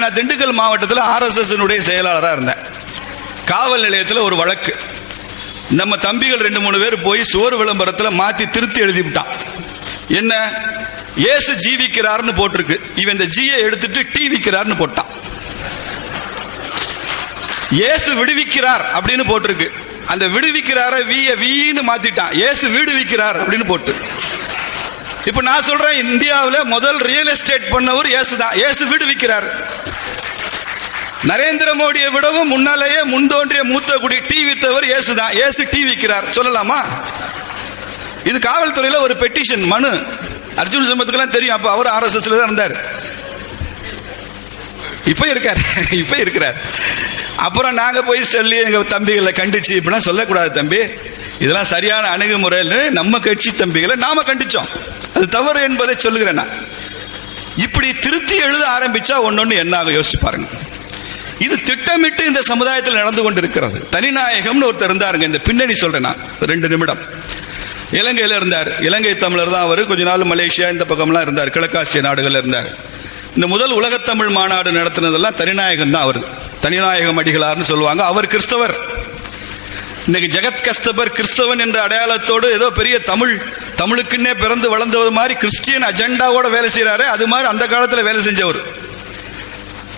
நான் திண்டுக்கல் மாவட்டத்தில் ஆர்எஸ்எஸ் செயலாளராக இருந்தேன். காவல் நிலையத்தில் ஒரு வழக்கு. நம்ம தம்பிகள் ரெண்டு மூணு பேர் போய் சுவர் விளம்பரத்தில் மாற்றி திருத்தி எழுதி விட்டான். என்ன? ஏசு ஜீவிக்கிறார்னு போட்டிருக்கு. இவன் இந்த ஜீயை எடுத்துட்டு டீ விற்கிறார்னு போட்டான். ஏசு விடுவிக்கிறார் அப்படின்னு போட்டிருக்கு. அந்த விடுவிக்கிறார வீய வீன்னு மாத்திட்டான். இயேசு விடுவிக்கிறார் அப்படின்னு போட்டு. இப்ப நான் சொல்றேன் இந்தியாவில் முதல் ரியல் எஸ்டேட் பண்ணவர் இயேசு தான் இயேசு விடுவிக்கிறார் நரேந்திர மோடியை விடவும் முன்னாலேயே முன்தோன்றிய மூத்த குடி டீ வித்தவர் ஏசு தான் இயேசு டீ விற்கிறார் சொல்லலாமா? இது காவல்துறையில ஒரு பெட்டிஷன் மனு. அர்ஜுன் சம்பத்துக்கெல்லாம் தெரியும். அப்ப அவர் ஆர்எஸ்எஸ்ல தான் இருந்தார். இப்ப இருக்கார். இப்ப இருக்கிறார். அப்புறம் நாங்க போய் சொல்லி எங்க தம்பிகளை கண்டிச்சு. இப்படிலாம் சொல்லக்கூடாது தம்பி. இதெல்லாம் சரியான அணுகுமுறைன்னு நம்ம கட்சி தம்பிகளை நாம கண்டிச்சோம். அது தவறு என்பதை சொல்லுகிறேன் நான். இப்படி திருத்தி எழுத ஆரம்பிச்சா ஒன்னொன்னு என்ன ஆகும் யோசிச்சு பாருங்க. இது திட்டமிட்டு இந்த சமுதாயத்தில் நடந்து கொண்டிருக்கிறது. தனிநாயகம்னு ஒருத்தர் இருந்தாருங்க இந்த பின்னணி சொல்றேன் நான். ரெண்டு நிமிடம். இலங்கையில் இருந்தார். இலங்கை தமிழர் தான் அவர். கொஞ்ச நாள் மலேசியா இந்த பக்கம்லாம் இருந்தார். கிழக்காசிய நாடுகளில் இருந்தார். இந்த முதல் உலகத்தமிழ் மாநாடு நடத்தினதெல்லாம் தனிநாயகம் தான் அவர். தனிநாயகம் அடிகளார்னு சொல்லுவாங்க. அவர் கிறிஸ்தவர். இன்னைக்கு ஜெகத் கஸ்தபர் கிறிஸ்தவன் என்ற அடையாளத்தோடு ஏதோ பெரிய தமிழ் தமிழுக்குன்னே பிறந்து வளர்ந்தது மாதிரி கிறிஸ்டியன் அஜெண்டாவோட வேலை செய்கிறாரு அது மாதிரி அந்த காலத்தில் வேலை செஞ்சவர்.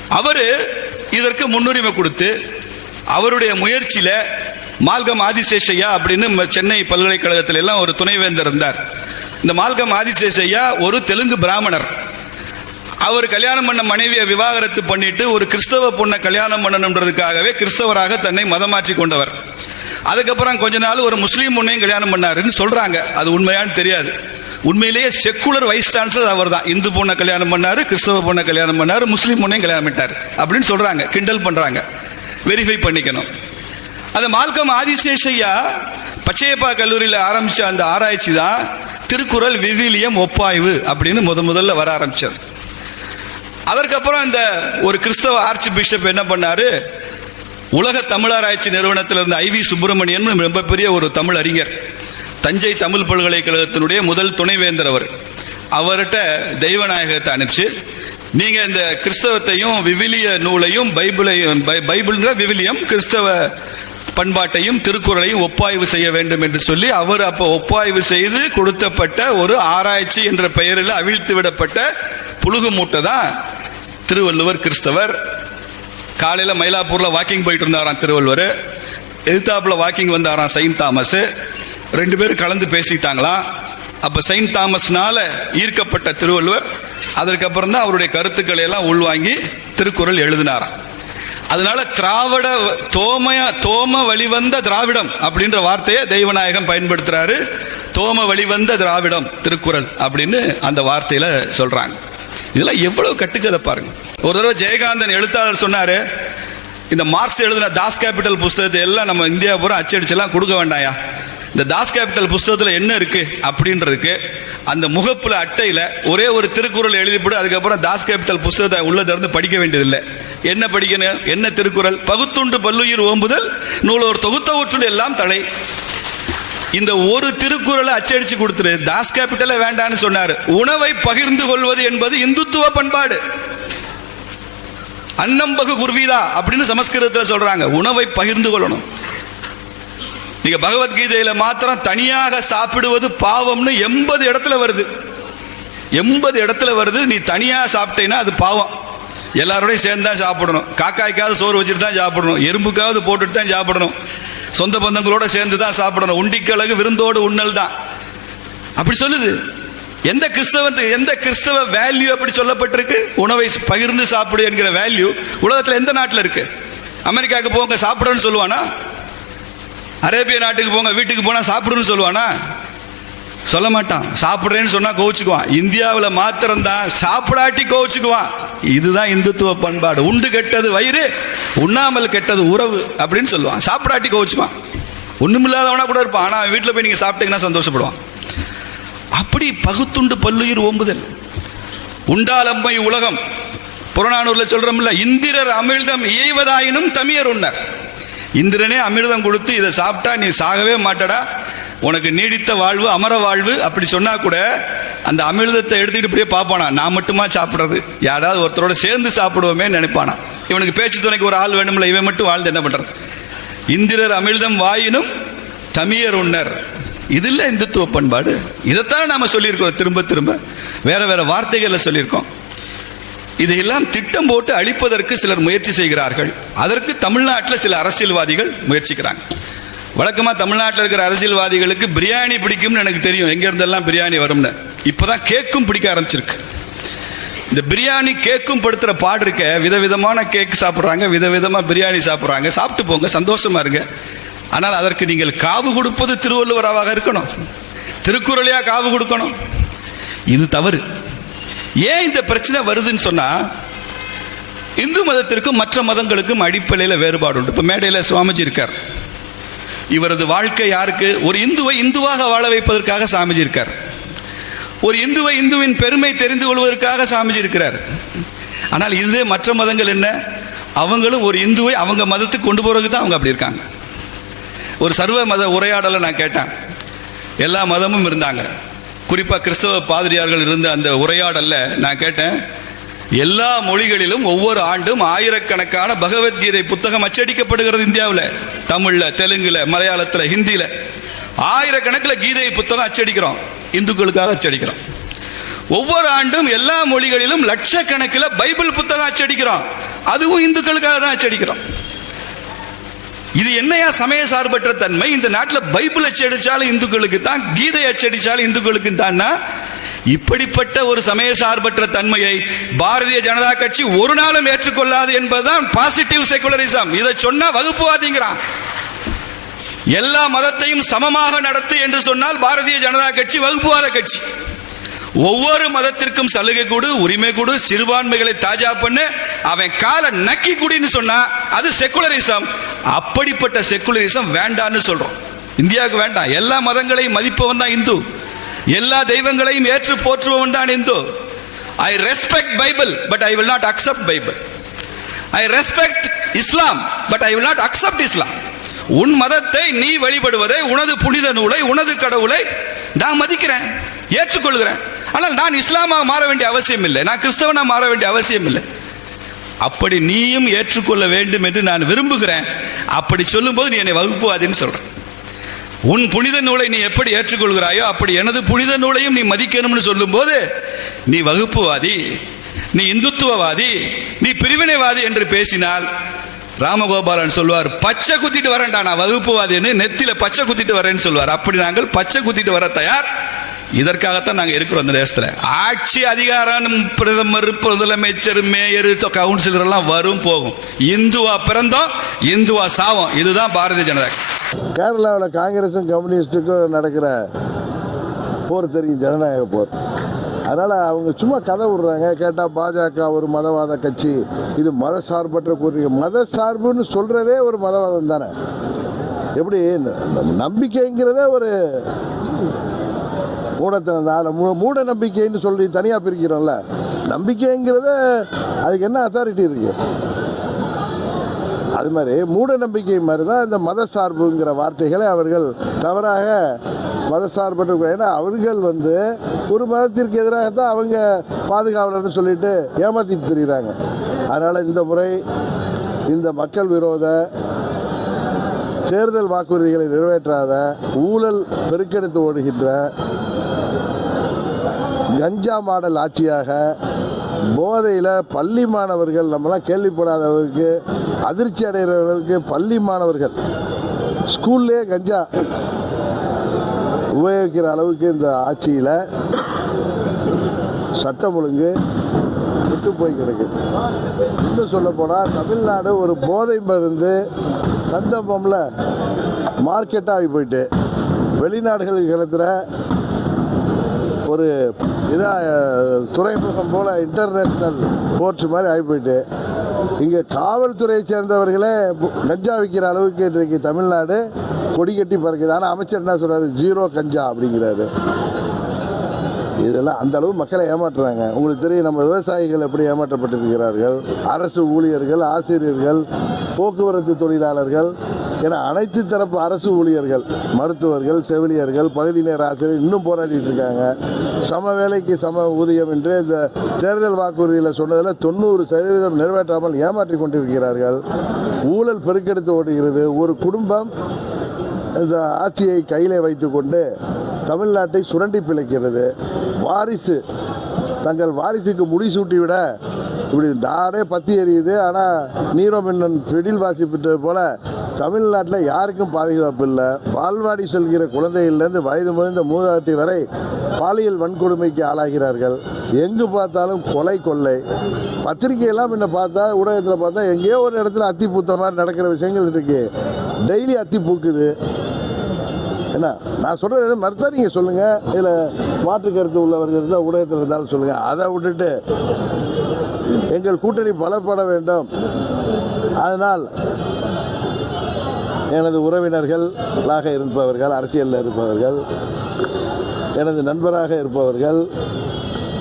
அவர் இதற்கு முன்னுரிமை கொடுத்து அவருடைய முயற்சியில் மால்கம் ஆதிசேஷையா அப்படின்னு ம- சென்னை பல்கலைக்கழகத்தில் எல்லாம் ஒரு துணைவேந்தர் இருந்தார். இந்த மால்கம் ஆதிசேஷையா ஒரு தெலுங்கு பிராமணர். அவர் கல்யாணம் பண்ண மனைவியை விவாகரத்து பண்ணிட்டு ஒரு கிறிஸ்தவ பொண்ணை கல்யாணம் பண்ணணுன்றதுக்காகவே கிறிஸ்தவராக தன்னை மதமாற்றி கொண்டவர். அதுக்கப்புறம் கொஞ்ச நாள் ஒரு முஸ்லீம் பொண்ணையும் கல்யாணம் பண்ணாருன்னு சொல்றாங்க. அது உண்மையான்னு தெரியாது. உண்மையிலேயே செக்குலர் வைஸ் சான்சலர் அவர் தான் இந்து பொண்ணை கல்யாணம் பண்ணாரு கிறிஸ்தவ பொண்ணை கல்யாணம் பண்ணாரு முஸ்லீம் பொண்ணையும் கல்யாணம் பண்ணார் அப்படின்னு சொல்றாங்க. கிண்டல் பண்றாங்க. வெரிஃபை பண்ணிக்கணும். அந்த மால்கம் ஆதிசேஷையா பச்சையப்பா கல்லூரியில் ஆரம்பிச்ச அந்த ஆராய்ச்சி தான் திருக்குறள் விவிலியம் ஒப்பாய்வு அப்படின்னு முத முதல்ல வர ஆரம்பிச்சது. அதற்கப்புறம் இந்த ஒரு கிறிஸ்தவ ஆர்ச் பிஷப் என்ன பண்ணாரு? உலக தமிழாராய்ச்சி நிறுவனத்தில் இருந்த ஐவி சுப்பிரமணியன் ரொம்ப பெரிய ஒரு தமிழ் அறிஞர். தஞ்சை தமிழ் பல்கலைக்கழகத்தினுடைய முதல் துணைவேந்தர் அவர். அவர்கிட்ட தெய்வநாயகத்தை அனுப்பிச்சு நீங்கள் இந்த கிறிஸ்தவத்தையும் விவிலிய நூலையும் பைபிளையும் பைபிள்ன்ற விவிலியம் கிறிஸ்தவ பண்பாட்டையும் திருக்குறளையும் ஒப்பாய்வு செய்ய வேண்டும் என்று சொல்லி அவர் அப்போ ஒப்பாய்வு செய்து கொடுத்தப்பட்ட ஒரு ஆராய்ச்சி என்ற பெயரில் அவிழ்த்து விடப்பட்ட புழுகு மூட்டை தான் திருவள்ளுவர் கிறிஸ்தவர். காலையில் மயிலாப்பூரில் வாக்கிங் போயிட்டு இருந்தாராம் திருவள்ளுவர். எதிர்த்தாப்பில் வாக்கிங் வந்தாராம் செயின்ட் தாமஸ். ரெண்டு பேரும் கலந்து பேசிட்டாங்களாம். அப்போ செயின்ட் தாமஸ்னால ஈர்க்கப்பட்ட திருவள்ளுவர் அதற்கப்புறம் தான் அவருடைய கருத்துக்களை எல்லாம் உள்வாங்கி திருக்குறள் எழுதினாராம். அதனால திராவிட தோம தோம வழிவந்த திராவிடம் அப்படின்ற வார்த்தையை தெய்வநாயகம் பயன்படுத்துறாரு. தோம வழிவந்த திராவிடம் திருக்குறள் அப்படின்னு அந்த வார்த்தையில சொல்றாங்க. இதெல்லாம் எவ்வளவு கட்டுக்கதை பாருங்க. ஒரு தடவை ஜெயகாந்தன் எழுத்தாளர் சொன்னாரு இந்த மார்க்ஸ் எழுதின தாஸ் கேபிட்டல் புஸ்தகத்தை எல்லாம் நம்ம இந்தியா பூரா அச்சடிச்செல்லாம் கொடுக்க வேண்டாயா இந்த தாஸ் கேபிட்டல் புஸ்தகத்தில் என்ன இருக்கு? அப்படின்றதுக்கு அந்த முகப்புல அட்டையில ஒரே ஒரு திருக்குறள் எழுதிப்படு அதுக்கப்புறம் தாஸ் கேபிட்டல் புஸ்தகத்தை உள்ள திறந்து படிக்க வேண்டியதில்லை. என்ன படிக்கணும்? என்ன திருக்குறள்? பகுத்துண்டு பல்லுயிர் ஓம்புதல் நூலோர் தொகுத்தவற்றுள் எல்லாம் தலை. இந்த ஒரு திருக்குறளை அச்சடிச்சு கொடுத்துரு. தாஸ் கேபிட்டல வேண்டான்னு சொன்னார். உணவை பகிர்ந்து கொள்வது என்பது இந்துத்துவ பண்பாடு. அன்னம்பகு குர்வீதா அப்படின்னு சமஸ்கிருதத்தில் சொல்றாங்க. உணவை பகிர்ந்து கொள்ளணும். நீங்க பகவத்கீதையில மாத்திரம் தனியாக சாப்பிடுவது பாவம்னு எண்பது இடத்துல வருது. எண்பது இடத்துல வருது. நீ தனியாக சாப்பிட்டேன்னா அது பாவம். எல்லாரோடையும் சேர்ந்து தான் சாப்பிடணும். காக்காய்க்காவது சோறு வச்சுட்டு தான் சாப்பிடணும். எறும்புக்காவது போட்டுட்டு தான் சாப்பிடணும். சொந்த பந்தங்களோட சேர்ந்து தான் சாப்பிடணும். உண்டிக்கழகு விருந்தோடு உண்ணல் தான். அப்படி சொல்லுது. எந்த கிறிஸ்தவன் எந்த கிறிஸ்தவ வேல்யூ அப்படி சொல்லப்பட்டிருக்கு? உணவை பகிர்ந்து சாப்பிடு என்கிற வேல்யூ உலகத்தில் எந்த நாட்டில் இருக்கு? அமெரிக்காவுக்கு போங்க சாப்பிடுன்னு சொல்லுவானா? அரேபிய நாட்டுக்கு போங்க வீட்டுக்கு போனால் சாப்பிடுன்னு சொல்லுவானா? சொல்ல மாட்டான். சாப்பிட்றேன்னு சொன்னா கோவிச்சுக்குவான். இந்தியாவில் மாத்திரம்தான் சாப்பிடாட்டி கோவிச்சுக்குவான். இதுதான் இந்துத்துவ பண்பாடு. உண்டு கெட்டது வயிறு உண்ணாமல் கெட்டது உறவு அப்படின்னு சொல்லுவான். சாப்பிடாட்டி கோவிச்சுக்குவான் ஒண்ணுமில்லாதவனா கூட இருப்பான். ஆனா அவன் வீட்டில் போய் நீங்க சாப்பிட்டீங்கன்னா சந்தோஷப்படுவான். அப்படி பகுத்துண்டு பல்லுயிர் ஓம்புதல். உண்டாலம்மை உலகம். புறநானூரில் சொல்றோம்ல இந்திரர் அமிர்தம் இயைவதாயினும் தமியர் உண்ணர். இந்திரனே அமிர்தம் கொடுத்து இதை சாப்பிட்டா நீ சாகவே மாட்டடா. உனக்கு நீடித்த வாழ்வு அமர வாழ்வு அப்படி சொன்னா கூட அந்த அமிர்தத்தை எடுத்துக்கிட்டு இப்படியே பார்ப்பானா? நான் மட்டுமா சாப்பிட்றது? யாராவது ஒருத்தரோட சேர்ந்து சாப்பிடுவோமே நினைப்பானா? இவனுக்கு பேச்சு துணைக்கு ஒரு ஆள் வேணும்ல இவன் மட்டும் வாழ்ந்து என்ன பண்ணுறது இந்திரர் அமிழ்தம் வாயினும் தமியர் உன்னர் இது இல்ல இந்துத்துவ பண்பாடு. இதைத்தான் நாம சொல்லியிருக்கோம் திரும்ப திரும்ப. வேற வேற வார்த்தைகளில் சொல்லியிருக்கோம். இதையெல்லாம் திட்டம் போட்டு அழிப்பதற்கு சிலர் முயற்சி செய்கிறார்கள். அதற்கு தமிழ்நாட்டில் சில அரசியல்வாதிகள் முயற்சிக்கிறாங்க. வழக்கமாக தமிழ்நாட்டில் இருக்கிற அரசியல்வாதிகளுக்கு பிரியாணி பிடிக்கும்னு எனக்கு தெரியும். எங்கேருந்தெல்லாம் பிரியாணி வரும்னு. இப்போதான் கேக்கும் பிடிக்க ஆரம்பிச்சிருக்கு. இந்த பிரியாணி கேக்கும் படுத்துகிற பாடு இருக்க விதவிதமான கேக் சாப்பிட்றாங்க விதவிதமாக பிரியாணி சாப்பிட்றாங்க. சாப்பிட்டு போங்க சந்தோஷமா இருங்க. ஆனால் அதற்கு நீங்கள் காவு கொடுப்பது திருவள்ளுவராவாக இருக்கணும். திருக்குறளையா காவு கொடுக்கணும். இது தவறு. ஏன் இந்த பிரச்சனை வருதுன்னு சொன்னா இந்து மதத்திற்கும் மற்ற மதங்களுக்கும் அடிப்படையில் வேறுபாடு உண்டு. இப்போ மேடையில் சுவாமிஜி இருக்கார். இவரது வாழ்க்கை யாருக்கு? ஒரு இந்துவை இந்துவாக வாழ வைப்பதற்காக சாமிஜி இருக்கார். ஒரு இந்துவை இந்துவின் பெருமை தெரிந்து கொள்வதற்காக சாமிஜி இருக்கிறார். ஆனால் இதுவே மற்ற மதங்கள் என்ன? அவங்களும் ஒரு இந்துவை அவங்க மதத்துக்கு கொண்டு போறதுக்கு தான் அவங்க அப்படி இருக்காங்க. ஒரு சர்வ மத உரையாடலை நான் கேட்டேன். எல்லா மதமும் இருந்தாங்க. குறிப்பாக கிறிஸ்தவ பாதிரியார்கள் இருந்த அந்த உரையாடலில் நான் கேட்டேன் எல்லா மொழிகளிலும் ஒவ்வொரு ஆண்டும் ஆயிரக்கணக்கான பகவத்கீதை புத்தகம் அச்சடிக்கப்படுகிறது இந்தியாவில். தமிழில் தெலுங்குல மலையாளத்தில் ஹிந்தியில் ஆயிரக்கணக்கில் கீதை புத்தகம் அச்சடிக்கிறோம். இந்துக்களுக்காக அச்சடிக்கிறோம். ஒவ்வொரு ஆண்டும் எல்லா மொழிகளிலும் லட்சக்கணக்கில் பைபிள் புத்தகம் அச்சடிக்கிறோம். அதுவும் இந்துக்களுக்காக தான் அச்சடிக்கிறோம். இது என்னையா சமய சார்பற்ற தன்மை? இந்த நாட்டில் பைபிள் அச்சடிச்சாலும் இந்துக்களுக்கு தான் கீதை அச்சடிச்சாலும் இந்துக்களுக்கு தான்னா இப்படிப்பட்ட ஒரு சமய சார்பற்ற தன்மையை பாரதிய ஜனதா கட்சி ஒரு நாளும் ஏற்றுக்கொள்ளாது என்பதுதான் பாசிட்டிவ் செகுலரிசம் இதை சொன்னா வகுப்புவாதிங்கிறான் எல்லா மதத்தையும் சமமாக நடத்து என்று சொன்னால் பாரதிய ஜனதா கட்சி வகுப்புவாத கட்சி. ஒவ்வொரு மதத்திற்கும் சலுகை கொடு உரிமை கொடு சிறுபான்மைகளை தாஜா பண்ணு. அவன் காலை நக்கி குடின்னு சொன்னா அது செக்குலரிசம். அப்படிப்பட்ட செக்குலரிசம் வேண்டான்னு சொல்றோம். இந்தியாவுக்கு வேண்டாம். எல்லா மதங்களையும் மதிப்பவன் தான் இந்து. எல்லா தெய்வங்களையும் ஏற்று போற்றுபவன் தான் Hindu. I respect Bible but I will not accept Bible I respect Islam but I will not accept Islam உன் மதத்தை நீ வழிபடுவதை உனது புனித நூலை உனது கடவுளை நான் மதிக்கிறேன் ஏற்றுக்கொள்கிறேன். ஆனால் நான் இஸ்லாமாக மாற வேண்டிய அவசியம் இல்லை. நான் கிறிஸ்தவனாக மாற வேண்டிய அவசியம் இல்லை. அப்படி நீயும் ஏற்றுக்கொள்ள வேண்டும் என்று நான் விரும்புகிறேன். அப்படி சொல்லும்போது நீ என்னை வகுப்புவாதின்னு சொல்கிறேன் உன் புனித நூலை நீ எப்படி ஏற்றுக்கொள்கிறாயோ அப்படி எனது புனித நூலையும் நீ மதிக்கணும்னு சொல்லும்போது நீ வகுப்புவாதி நீ இந்துத்துவவாதி நீ பிரிவினைவாதி என்று பேசினால் ராமகோபாலன் சொல்வார் பச்சை குத்திட்டு வரேன்டா நான் வகுப்புவாதின்னு நெத்தில பச்சை குத்திட்டு வரேன்னு சொல்வார் அப்படி நாங்கள் பச்சை குத்திட்டு வர தயார். இதற்காகத்தான் நாங்கள் இருக்கிறோம் அந்த தேசத்தில். ஆட்சி அதிகாரம் பிரதமர் முதலமைச்சர் மேயர் கவுன்சிலர் எல்லாம் வரும் போகும். இந்துவா பிறந்தோம் இந்துவா சாவம். இதுதான் பாரதிய ஜனதா. கேரளாவில் காங்கிரஸும் கம்யூனிஸ்டுக்கும் நடக்கிற போர் தெரியும் ஜனநாயக போர். அதனால் அவங்க சும்மா கதை விடுறாங்க. கேட்டால் பாஜக ஒரு மதவாத கட்சி. இது மத சார்பற்ற கூறிய மத சார்புன்னு சொல்கிறதே ஒரு மதவாதம் தானே. எப்படி? நம்பிக்கைங்கிறதே ஒரு மூடத்தனம் தான் மூ- மூட நம்பிக்கைன்னு சொல்லி தனியாக பிரிக்கிறோம்ல. நம்பிக்கைங்கிறத அதுக்கு என்ன அத்தாரிட்டி இருக்குது அது மாதிரி மூட நம்பிக்கை மாதிரி தான் இந்த மத சார்புங்கிற வார்த்தைகளை அவர்கள் தவறாக மத சார்பற்ற ஏன்னா அவர்கள் வந்து ஒரு மதத்திற்கு எதிராக தான் அவங்க பாதுகாவலர்னு சொல்லிட்டு ஏமாற்றிட்டு தெரிகிறாங்க அதனால் இந்த முறை இந்த மக்கள் விரோத தேர்தல் வாக்குறுதிகளை நிறைவேற்றாத ஊழல் பெருக்கெடுத்து ஓடுகின்ற கஞ்சா மாடல் ஆட்சியாக போதையில் பள்ளி மாணவர்கள் நம்மளாம் கேள்விப்படாத அளவுக்கு அதிர்ச்சி அடைகிற அளவுக்கு பள்ளி மாணவர்கள் ஸ்கூல்லே கஞ்சா உபயோகிக்கிற அளவுக்கு இந்த ஆட்சியில் சட்டம் ஒழுங்கு விட்டு போய் கிடக்கு. இன்னும் சொல்லப்போனால் தமிழ்நாடு ஒரு போதை மருந்து சந்தர்ப்பமில் மார்க்கெட்டாகி போயிட்டு. வெளிநாடுகளுக்கு கிடத்துகிற ஒரு இதாக துறைமுகம் போல் இன்டர்நேஷ்னல் போர்ட் மாதிரி ஆகி போயிட்டு இங்கே காவல்துறையை சேர்ந்தவர்களே கஞ்சா விற்கிற அளவுக்கு இன்றைக்கு தமிழ்நாடு கொடி கட்டி பறக்குது. ஆனால் அமைச்சர் என்ன சொல்கிறார் ஜீரோ கஞ்சா அப்படிங்கிறாரு. இதெல்லாம் அந்த அளவு மக்களை ஏமாற்றுறாங்க. உங்களுக்கு தெரியும் நம்ம விவசாயிகள் எப்படி ஏமாற்றப்பட்டிருக்கிறார்கள்? அரசு ஊழியர்கள் ஆசிரியர்கள் போக்குவரத்து தொழிலாளர்கள் என அனைத்து தரப்பு அரசு ஊழியர்கள் மருத்துவர்கள் செவிலியர்கள் பகுதி நேர ஆசிரியர் இன்னும் போராடிட்டு இருக்காங்க. சம வேலைக்கு சம ஊதியம் என்று இந்த தேர்தல் வாக்குறுதியில் சொன்னதில் தொண்ணூறு சதவீதம் நிறைவேற்றாமல் ஏமாற்றி கொண்டிருக்கிறார்கள். ஊழல் பெருக்கெடுத்து ஓடுகிறது ஒரு குடும்பம் இந்த ஆட்சியை கையிலே வைத்துக்கொண்டு தமிழ்நாட்டை சுரண்டி பிழைக்கிறது. வாரிசு. தங்கள் வாரிசுக்கு முடிசூட்டி விட இப்படி நாடே பத்தி எரியுது ஆனால் நீரோ மின்னன் பெடில் வாசிப்பிட்டது போல தமிழ்நாட்டில் யாருக்கும் பாதுகாப்பு இல்லை. பால்வாடி செல்கிற குழந்தைகள்லேருந்து வயது முதிர்ந்த மூதாட்டி வரை பாலியல் வன்கொடுமைக்கு ஆளாகிறார்கள். எங்கு பார்த்தாலும் கொலை கொள்ளை. பத்திரிகையெல்லாம் முன்ன பார்த்தா ஊடகத்தில் பார்த்தா எங்கேயோ ஒரு இடத்துல அத்தி பூத்த மாதிரி நடக்கிற விஷயங்கள் இருக்கு. டெய்லி அத்தி பூக்குது. என்ன? நான் சொல்கிறது எதுவும் மறுத்தா நீங்கள் சொல்லுங்கள் இதில் மாற்று கருத்து உள்ளவர்கள் இருந்தால் ஊடகத்தில் இருந்தாலும் சொல்லுங்கள் அதை விட்டுட்டு எங்கள் கூட்டணி பலப்பட வேண்டும். அதனால் எனது உறவினர்களாக இருப்பவர்கள் அரசியலில் இருப்பவர்கள் எனது நண்பராக இருப்பவர்கள்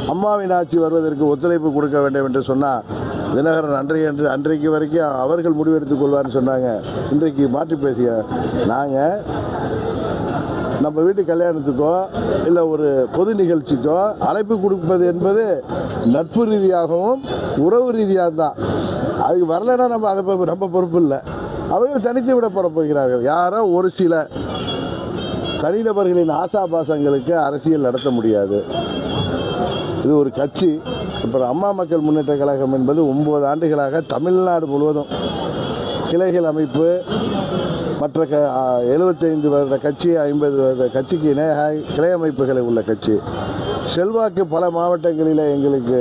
அம்மாவின் ஆட்சி வருவதற்கு ஒத்துழைப்பு கொடுக்க வேண்டும் என்று சொன்னால் தினகரன் அன்றைய என்று அன்றைக்கு வரைக்கும் அவர்கள் முடிவெடுத்துக் கொள்வார்னு சொன்னாங்க. இன்றைக்கு மாற்றி பேசிய நாங்கள் நம்ம வீட்டு கல்யாணத்துக்கோ இல்லை ஒரு பொது நிகழ்ச்சிக்கோ அழைப்பு கொடுப்பது என்பது நட்பு ரீதியாகவும் உறவு ரீதியாக தான் அதுக்கு வரலைன்னா நம்ம அதை ப- நம்ம பொறுப்பு இல்லை. அவர்கள் தனித்து விடப்பட போகிறார்கள் யாரோ ஒரு சில தனிநபர்களின் ஆசாபாசங்களுக்கு அரசியல் நடத்த முடியாது. இது ஒரு கட்சி. அப்புறம் அம்மா மக்கள் முன்னேற்ற கழகம் என்பது ஒன்பது ஆண்டுகளாக தமிழ்நாடு முழுவதும். கிளைகள் அமைப்பு மற்ற க எழுபத்தைந்து வருட கட்சி ஐம்பது வருட கட்சிக்கு இணையாக கிளை அமைப்புகளை உள்ள கட்சி. செல்வாக்கு பல மாவட்டங்களில் எங்களுக்கு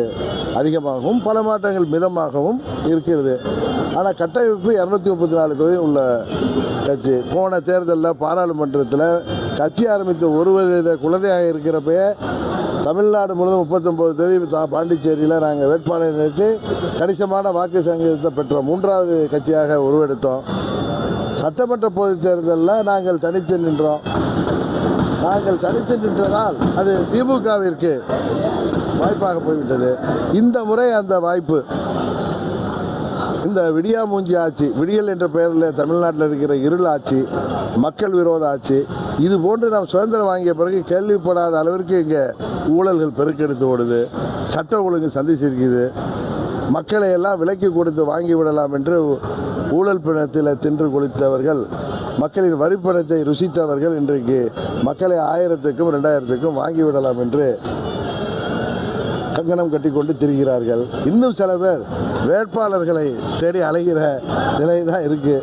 அதிகமாகவும் பல மாவட்டங்கள் மிதமாகவும் இருக்கிறது. ஆனால் கட்டமைப்பு இரநூத்தி முப்பத்தி நாலு தொகுதி உள்ள கட்சி. போன தேர்தலில் பாராளுமன்றத்தில் கட்சி ஆரம்பித்த ஒரு வருட குழந்தையாக இருக்கிறப்பயே தமிழ்நாடு முழுவதும் முப்பத்தொம்போது தேதி பாண்டிச்சேரியில் நாங்கள் வேட்பாளரை நிறுத்தி கணிசமான வாக்கு சங்கீதத்தை பெற்றோம். மூன்றாவது கட்சியாக உருவெடுத்தோம். சட்டமன்ற பொதுத் தேர்தலில் நாங்கள் தனித்து நின்றோம். நாங்கள் தனித்து நின்றதால் அது திமுகவிற்கு வாய்ப்பாக போய்விட்டது. இந்த முறை அந்த வாய்ப்பு இந்த விடியா மூஞ்சி ஆட்சி விடியல் என்ற பெயரில் தமிழ்நாட்டில் இருக்கிற இருள் ஆட்சி மக்கள் விரோத ஆட்சி இது போன்று நாம் சுதந்திரம் வாங்கிய பிறகு கேள்விப்படாத அளவிற்கு இங்கே ஊழல்கள் பெருக்கெடுத்து ஓடுது சட்ட ஒழுங்கு சந்திச்சிருக்குது. மக்களை எல்லாம் விலைக்கு கொடுத்து வாங்கி விடலாம் என்று ஊழல் பிணத்தில் தின்று கொளித்தவர்கள் மக்களின் வரிப்பணத்தை ருசித்தவர்கள் இன்றைக்கு மக்களை ஆயிரத்துக்கும் ரெண்டாயிரத்துக்கும் வாங்கி விடலாம் என்று கங்கணம் கட்டிக்கொண்டு திரிகிறார்கள். இன்னும் சில பேர் வேட்பாளர்களை தேடி அலைகிற நிலை தான் இருக்கு.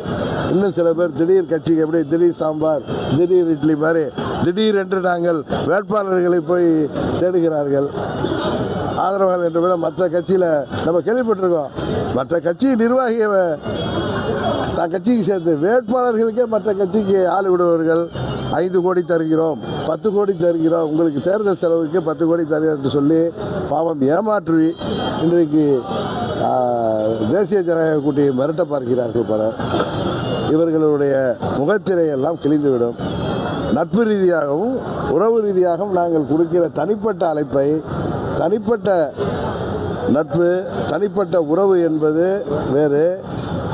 இன்னும் சில பேர் திடீர் கட்சிக்கு எப்படி திடீர் சாம்பார் திடீர் இட்லி மாதிரி திடீர் என்று நாங்கள் வேட்பாளர்களை போய் தேடுகிறார்கள். ஆதரவாளர் என்ற விட மற்ற கட்சியில் நம்ம கேள்விப்பட்டிருக்கோம். மற்ற கட்சி நிர்வாகியை தான் கட்சிக்கு சேர்ந்து வேட்பாளர்களுக்கே மற்ற கட்சிக்கு ஆள் விடுவர்கள் ஐந்து கோடி தருகிறோம் பத்து கோடி தருகிறோம். உங்களுக்கு தேர்தல் செலவுக்கு பத்து கோடி தருகிறோம் என்று சொல்லி பாவம் ஏமாற்றி இன்றைக்கு தேசிய ஜனநாயக கூட்டியை மிரட்ட பார்க்கிறார்கள் பலர். இவர்களுடைய முகத்திரையெல்லாம் கிழிந்துவிடும். நட்பு ரீதியாகவும் உறவு ரீதியாகவும் நாங்கள் கொடுக்கிற தனிப்பட்ட அழைப்பை தனிப்பட்ட நட்பு தனிப்பட்ட உறவு என்பது வேறு.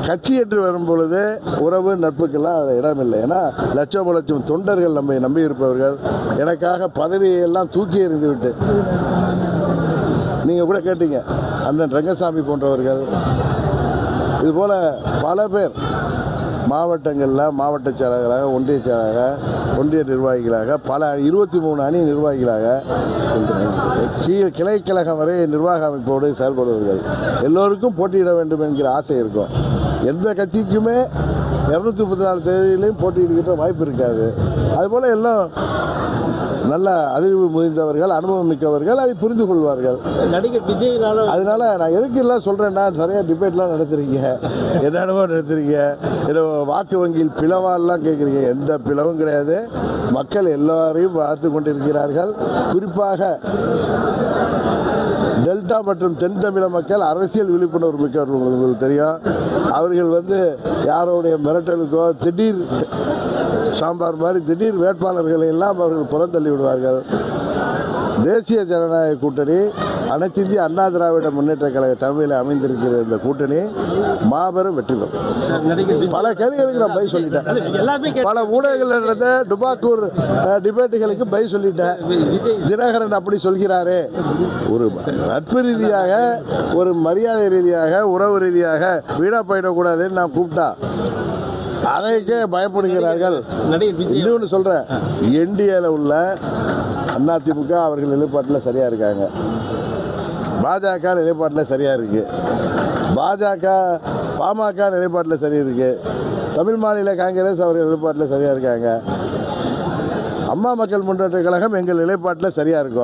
கட்சி என்று வரும் பொழுது உறவு நட்புக்கெல்லாம் அது இடமில்லை ஏன்னா லட்சம் லட்சம் தொண்டர்கள் நம்மை நம்பி இருப்பவர்கள் எனக்காக பதவியை எல்லாம் தூக்கி எறிந்து விட்டு. நீங்கள் கூட கேட்டீங்க அந்த ரங்கசாமி போன்றவர்கள். இதுபோல் பல பேர் மாவட்டங்களில் மாவட்ட செயலாளராக ஒன்றிய செயலாளராக ஒன்றிய நிர்வாகிகளாக பல இருபத்தி மூணு அணி நிர்வாகிகளாக கீழ் கிளைக்கழகம் வரை நிர்வாக அமைப்போடு செயல்படுவார்கள் எல்லோருக்கும் போட்டியிட வேண்டும் என்கிற ஆசை இருக்கும். எந்த கட்சிக்குமே இரநூத்தி முப்பத்தி நாலு தேதியிலையும் போட்டியிடுகின்ற வாய்ப்பு இருக்காது. அதுபோல் எல்லாம் நல்ல அதிர்வு முதிர்ந்தவர்கள் அனுபவம் மிக்கவர்கள் அதை புரிந்து கொள்வார்கள். நடிகர் விஜய்னால அதனால நான் எதுக்கு எல்லாம் சொல்றேன்னா நிறைய டிபேட்லாம் நடத்துறீங்க என்னென்னமோ நடத்துறீங்க ஏதோ வாக்கு வங்கியில் பிளவாலாம் கேட்குறீங்க. எந்த பிளவும் கிடையாது. மக்கள் எல்லாரையும் பார்த்து கொண்டிருக்கிறார்கள். குறிப்பாக டெல்டா மற்றும் தென் தமிழக மக்கள் அரசியல் விழிப்புணர்வு மிக்கவர்கள் உங்களுக்கு தெரியும். அவர்கள் வந்து யாருடைய மிரட்டலுக்கோ திடீர் சாம்பார் மாதிரி திடீர் வேட்பாளர்களை எல்லாம் அவர்கள் புறந்தள்ளி விடுவார்கள் தேசிய ஜனநாயக கூட்டணி அனைத்து இந்திய அண்ணா திராவிட முன்னேற்ற கழக தலைமையில் அமைந்திருக்கிற இந்த கூட்டணி மாபெரும் வெற்றி பெறும். பல கேள்விகளுக்கு நான் பதில் சொல்லிட்டேன். பல ஊடகங்கள் நடந்த டுபாக்கூர் டிபேட்டுகளுக்கு பதில் சொல்லிட்டேன். தினகரன் அப்படி சொல்கிறாரே. ஒரு நட்பு ரீதியாக ஒரு மரியாதை ரீதியாக உறவு ரீதியாக வீணா போயிடக்கூடாதுன்னு நான் கூப்பிட்டா. அதைக்கே பயப்படுகிறார்கள். இன்னொன்று சொல்கிறேன் என்டிஏல உள்ள அதிமுக அவர்கள் நிலைப்பாட்டில் சரியாக இருக்காங்க. பாஜக நிலைப்பாட்டில் சரியாக இருக்கு. பாஜக பாமக நிலைப்பாட்டில் சரி இருக்கு. தமிழ் மாநில காங்கிரஸ் அவர்கள் நிலைப்பாட்டில் சரியாக இருக்காங்க. அம்மா மக்கள் முன்னேற்ற கழகம் எங்கள் நிலைப்பாட்டில் சரியாக இருக்கும்.